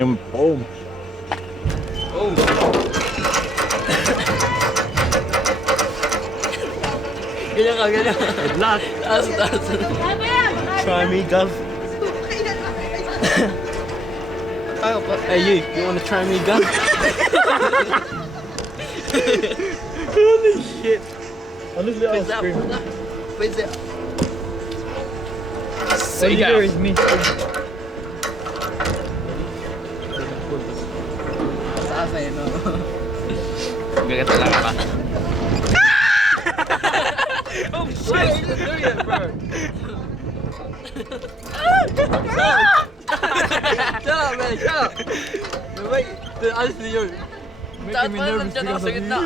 Boom. Oh. Ganyan ka, ganyan. Good luck. Taas. Try me, Gov. Hey, you wanna try me, Gov? Holy shit. Honestly, I'll scream. Wait, sir. All you hear is me. Taas eh, no? Gagata lang ka. Oh, shit! Don't do it, bro. Shut up, man. Shut up. Wait, honestly, yun. Making me nervous Dyan ako because sa of gitna.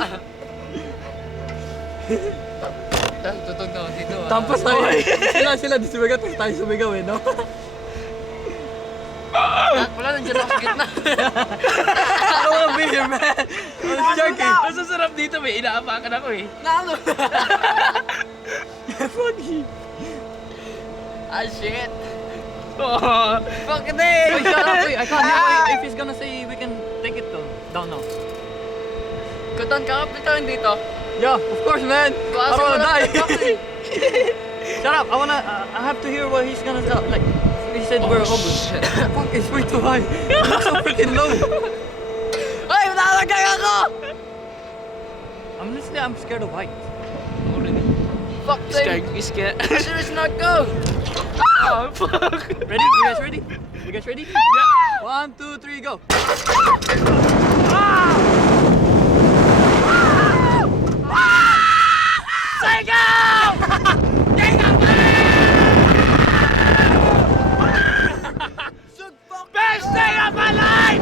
you. Tutog na ako dito. Tapos tayo. Sila sumigaw, tapos tayo sumigaw eh, no? Wala, nandiyan ako sa gitna. I wanna be here, man. I was joking. Mas sarap dito, may inaapakan ako eh. Nalo. Funny. Ah, shit. Oh. Fuck it. Wait, shut up. Wait, I can't hear if he's gonna say we can take it down now. Kutan, kakapit tayo dito. Yeah, of course, man. I don't wanna die. die. Shut up. I have to hear what he's gonna say. Like, he said we're hobos. Fuck, it's way too high. It's so freaking low. Ay, malalagay ako! Honestly, I'm scared of heights. Fuck, Scared, you scared? Sure is not go. Oh, fuck. Ready? You guys ready? You guys ready? Yeah. 1, 2, 3, go. Best day of my life!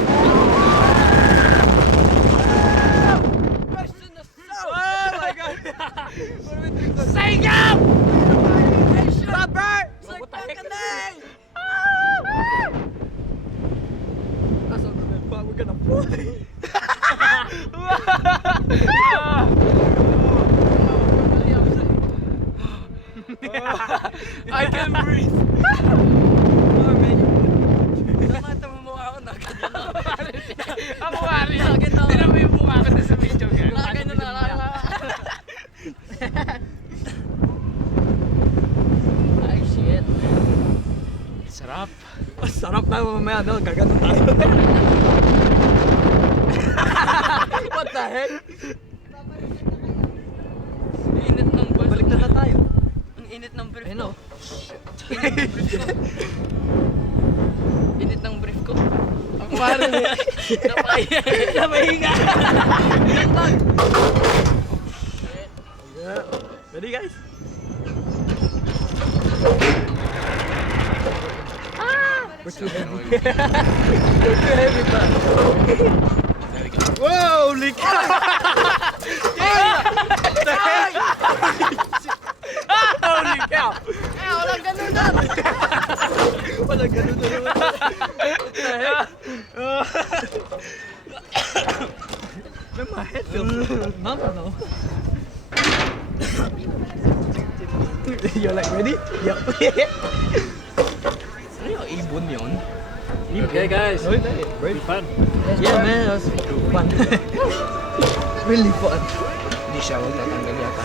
Oh my god. Say go! Stop, Bert! What the heck? That's not good, but we're gonna fly. I can breathe. Nakita mo mukha ako, nakaganyan ako. Ako nga rin. Nakita mo. Tinan mo yung mukha ko na sa video. Nakaganyan na, Ay, shit. Sarap. Sarap na mamaya, no? Gaganon tayo. What the heck? Init ng bus. Balik na tayo. Ang init ng brief I ko. know. Init ng brief ko. Ako parang eh. Napahinga. Yeah. Ready, guys? We're too heavy. We're too heavy, man. Whoa, holy cow! Holy cow! Eh, walang ganun na. Walang ganun na naman. What the heck? Man, my head feels numb now. You're like, ready? Yep. Ano yung ibon yun? Okay, guys. Very fun. Yeah, man, that was fun. Really fun. Hindi siya, huwag tatanggal yata.